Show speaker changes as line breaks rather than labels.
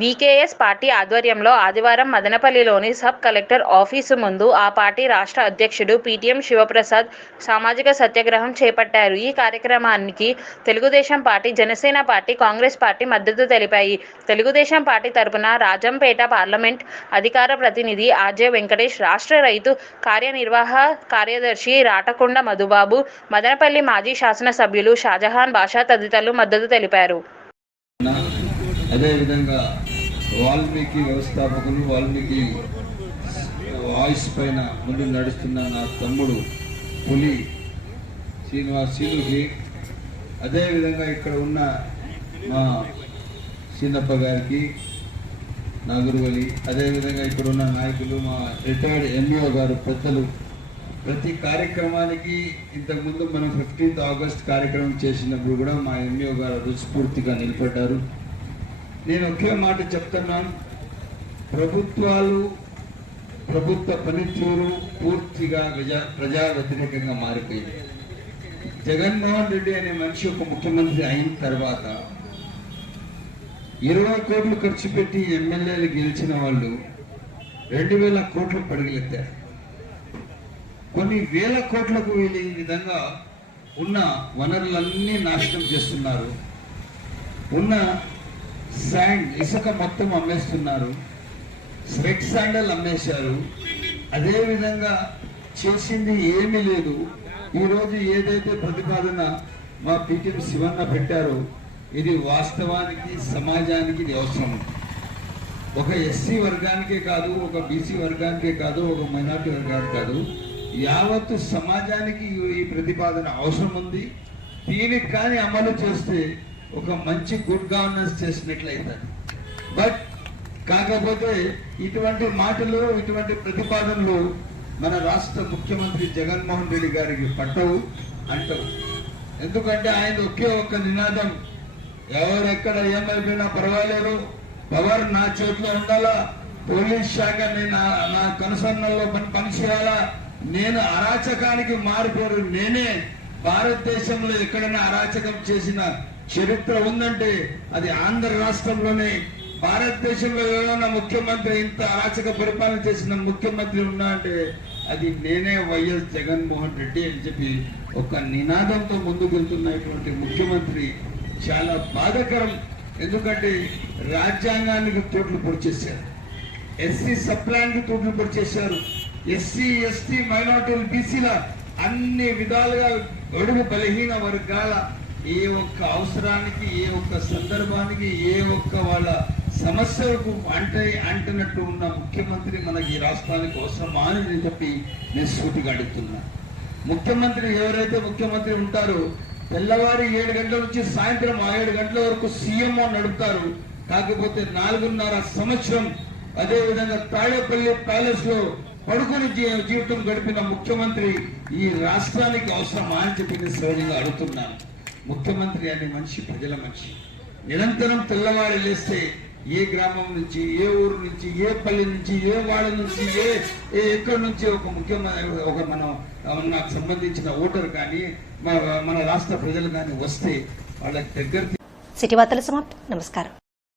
వీకేఎస్ party ఆధ్వర్యంలో ఆదివారం మదనపల్లిలోని sub collector office ముందు ఆ పార్టీ రాష్ట్ర అధ్యక్షుడు పీటీఎం శివప్రసాద్ సామాజిక సత్యాగ్రహం చేపట్టారు. ఈ కార్యక్రమానికి Telugu Desam party Janasena party Congress party మద్దతు తెలిపాయి. తెలుగుదేశం పార్టీ తరపున రాజంపేట పార్లమెంట్ అధికార ప్రతినిధి ఆర్జే వెంకటేష్ రాష్ట్ర రైతు కార్యనిర్వాహ కార్యదర్శి రాటకొండ మధుబాబు మదనపల్లి మాజీ శాసనసభ్యులు షాజహాన్ బాషా తదితరులు మద్దతు తెలిపారు.
అదేవిధంగా వాల్మీకి వ్యవస్థాపకులు వాల్మీకి వాయిస్ పైన ముందు నడుస్తున్న నా తమ్ముడు పులి శ్రీనివాస్ సీనుకి. అదేవిధంగా ఇక్కడ ఉన్న మా చిన్నప్ప గారికి నాగురువలి. అదేవిధంగా ఇక్కడ ఉన్న నాయకులు మా రిటైర్డ్ ఎంఈఓ గారు పెద్దలు. ప్రతి కార్యక్రమానికి ఇంతకుముందు మనం ఫిఫ్టీన్త్ ఆగస్ట్ కార్యక్రమం చేసినప్పుడు కూడా మా ఎంఈఓ గారు రుచిపూర్తిగా నిలబడ్డారు. నేను ఒకే మాట చెప్తున్నాను. ప్రభుత్వాలు ప్రభుత్వ పనితీరు పూర్తిగా ప్రజా ప్రజా వ్యతిరేకంగా మారిపోయింది. జగన్మోహన్ రెడ్డి అనే మనిషి ఒక ముఖ్యమంత్రి అయిన తర్వాత ఇరవై కోట్లు ఖర్చు పెట్టి ఎమ్మెల్యేలు గెలిచిన వాళ్ళు రెండు వేల కోట్లు పడగలెత్తారు. కొన్ని వేల కోట్లకు వీళ్ళు విధంగా ఉన్న వనరులన్నీ నాశనం చేస్తున్నారు. ఉన్న శాండ్ ఇసుక మొత్తం అమ్మేస్తున్నారు. స్వెట్ శాండల్ అమ్మేశారు. అదేవిధంగా చేసింది ఏమీ లేదు. ఈరోజు ఏదైతే ప్రతిపాదన మా పీటీఎం శివన్న పెట్టారో ఇది వాస్తవానికి సమాజానికి ఇది అవసరం. ఒక ఎస్సీ వర్గానికే కాదు ఒక బీసీ వర్గానికే కాదు ఒక మైనార్టీ వర్గానికి కాదు యావత్తు సమాజానికి ఈ ప్రతిపాదన అవసరం ఉంది దీనికి కానీ అమలు చేస్తే ఒక మంచి గుడ్ గవర్నెన్స్ చేసినట్లయితే బట్ కాకపోతే ఇటువంటి మాటలు ఇటువంటి ప్రతిపాదనలు మన రాష్ట్ర ముఖ్యమంత్రి జగన్మోహన్ రెడ్డి గారికి పట్టవు అంటవు. ఎందుకంటే ఆయన ఒకే ఒక్క నినాదం ఎవరెక్కడ ఏమైపోయినా పర్వాలేదు పవర్ నా చేతిలో ఉండాలా పోలీస్ శాఖ నేను నా- నా కనుసన్నల్లో పని పనిచేయాలా నేను అరాచకానికి మారిపోరు నేనే భారతదేశంలో ఎక్కడైనా అరాచకం చేసిన చరిత్ర ఉందంటే అది ఆంధ్ర రాష్ట్రంలోనే భారతదేశంలో ఏమైనా ముఖ్యమంత్రి ఇంత అరాచక పరిపాలన చేసిన ముఖ్యమంత్రి ఉన్నా అంటే అది నేనే వైఎస్ జగన్మోహన్ రెడ్డి అని చెప్పి ఒక నినాదంతో ముందుకు వెళ్తున్నటువంటి ముఖ్యమంత్రి చాలా బాధాకరం. ఎందుకంటే రాజ్యాంగానికి తోట్లు పొడిచేశారు. ఎస్సీ సప్లాన్కి తోట్లు పొడిచేశారు. ఎస్సీ ఎస్టీ మైనార్టీలు బీసీల అన్ని విధాలుగా ఒడుగు బలహీన వర్గాల ఏ ఒక్క అవసరానికి ఏ ఒక్క సందర్భానికి ఏ ఒక్క వాళ్ళ సమస్యలకు అంటే అంటున్నట్టు ఉన్న ముఖ్యమంత్రి మనకి రాష్ట్రానికి అవసరమా అని నేను చెప్పి నేను సూటిగా అడుగుతున్నా. ముఖ్యమంత్రి ఎవరైతే ముఖ్యమంత్రి ఉంటారో తెల్లవారి ఏడు గంటల నుంచి సాయంత్రం ఆ ఏడు గంటల వరకు సీఎంఓ నడుపుతారు కాకపోతే నాలుగున్నర సంవత్సరం అదే విధంగా తాడేపల్లి ప్యాలెస్లో పడుకుని జీవితం గడిపిన ముఖ్యమంత్రి ఈ రాష్ట్రానికి అవసరమా అని చెప్పి నేను సహజంగా అడుగుతున్నాను. ముఖ్యమంత్రి అనే మనిషి ప్రజల మనిషి. నిరంతరం తెల్లవారి లేస్తే ఏ గ్రామం నుంచి ఏ ఊరు నుంచి ఏ పల్లె నుంచి ఏ వాడ నుంచి ఏ ఎక్కడి నుంచి ఒక ముఖ్యమంత్రి ఒక మనం నాకు సంబంధించిన ఓటర్ కానీ మన మన రాష్ట్ర ప్రజలు కానీ వస్తే వాళ్ళకి దగ్గర
సిటీ వార్తలు సమాప్తం. నమస్కారం.